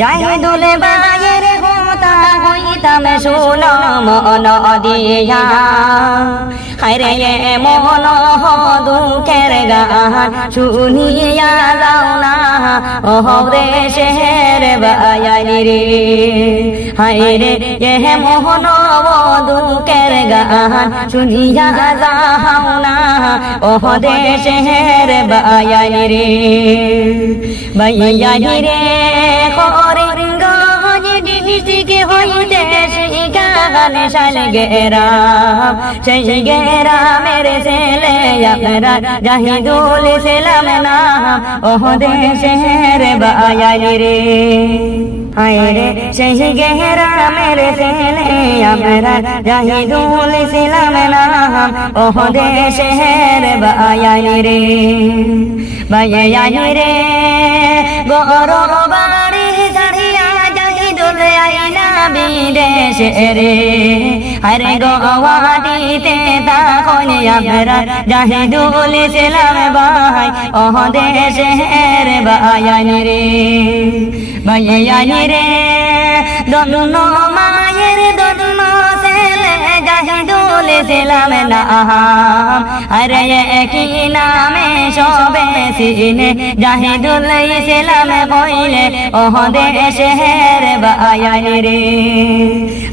জাহিদুল বায়ের কথা হইতাম শোনো মন দিয়া, হায়রে মন দুঃখের গান শুনিয়া যাও না ওরে শের বায়ানি রে। হায়রে মোহন দুঃখের গান শুনিয়া যাও না ওরে শের বায়ানি রে। বায়ানি রে করিমগঞ্জ ডিস্ট্রিক্ট হইতে শিখাগান শালগেরাম, সেই গেরামের ছেলে আপনারা জাহিদুল ইসলাম নাম ও দেশের বায়ানি রে। হায়রে সেই গেরামের ছেলে আপনারা জাহিদুল ইসলাম নাম ও দেশের বায়ানি রে। বায়ানি রে গরম বাড়ি ছাড়িয়া জাহিদুল আইনা বিদেশে রে। আরে গোয়াটিতে তখন আপনারা জাহিদুল ইসলাম ভাই ও দেশের বায়ানি রে। বায়ানি রে দন্ন মায়ের দন্ন ছেলে জাহিদুল ইসলাম নাম, আরে একই নামে সবে চিনে জাহিদুল ইসলাম কইলে ও দেশের বায়ানি রে।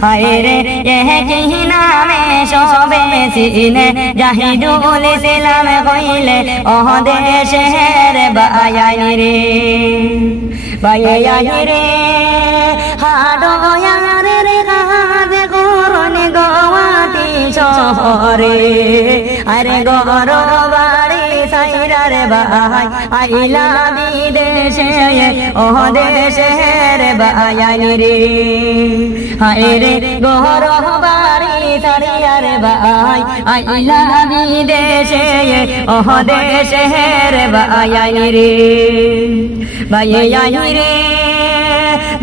হায়রে একই নামে সবে চিনে জাহিদুল ইসলাম কইলে ও দেশের বায়ানি রে। বায়ানি রে হাডয়ারের কাজ করন গোয়াটি শহরে, আরে গর বাড়ি সাইরার ভাই আইলা বিদেশে ও দেশের বায়ানি রে। হায়রে গর বাড়ি সাইরার ভাই আইলা বিদেশে ও দেশের বায়ানি রে। বায়ানি রে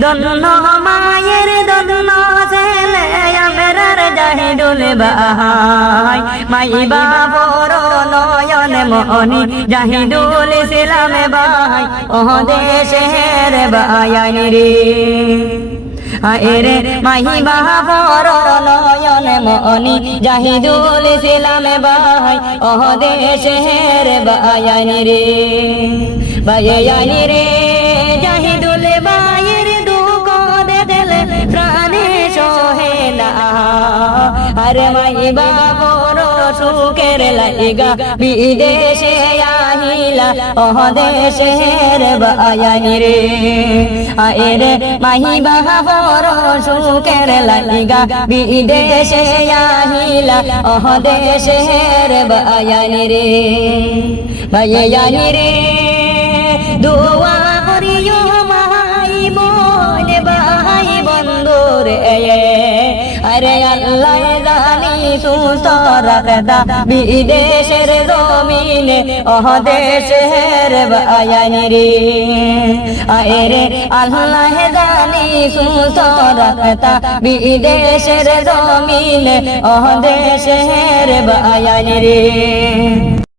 দন্ন মায়ের দন্ন ছেলে আমরার জাহিদুল ভাই, মাই বাবর নয়ন মনি জাহিদুল ইসলাম ভাই ও দেশের বায়ানি রে। আরে মাই বাবর নয়ন মনি জাহিদুল ইসলাম ভাই ও দেশের বায়ানি রে। বায়ানি রে জাহিদুল বায়ের দুঃখ দেখলে প্রাণে সহে না, আরে মাই বাবর সুখের লাইগা বিদেশে আহিলা ও দেশের বায়ানি রে। আরে মাই বাবর সুখের লাইগা বিদেশে আহিলা ও দেশের বায়ানি রে। বায়ানি রে দোয়া করিও মাই বোন ভাই বন্ধুরে, আরে আল্লাহ জানি সুস্থ রাখদা বিদেশের জমিনে ও দেশের বায়ানি রে। আরে আল্লাহ জানি সুস্থ রাখদা বিদেশের জমিনে ও দেশের বায়ানি রে।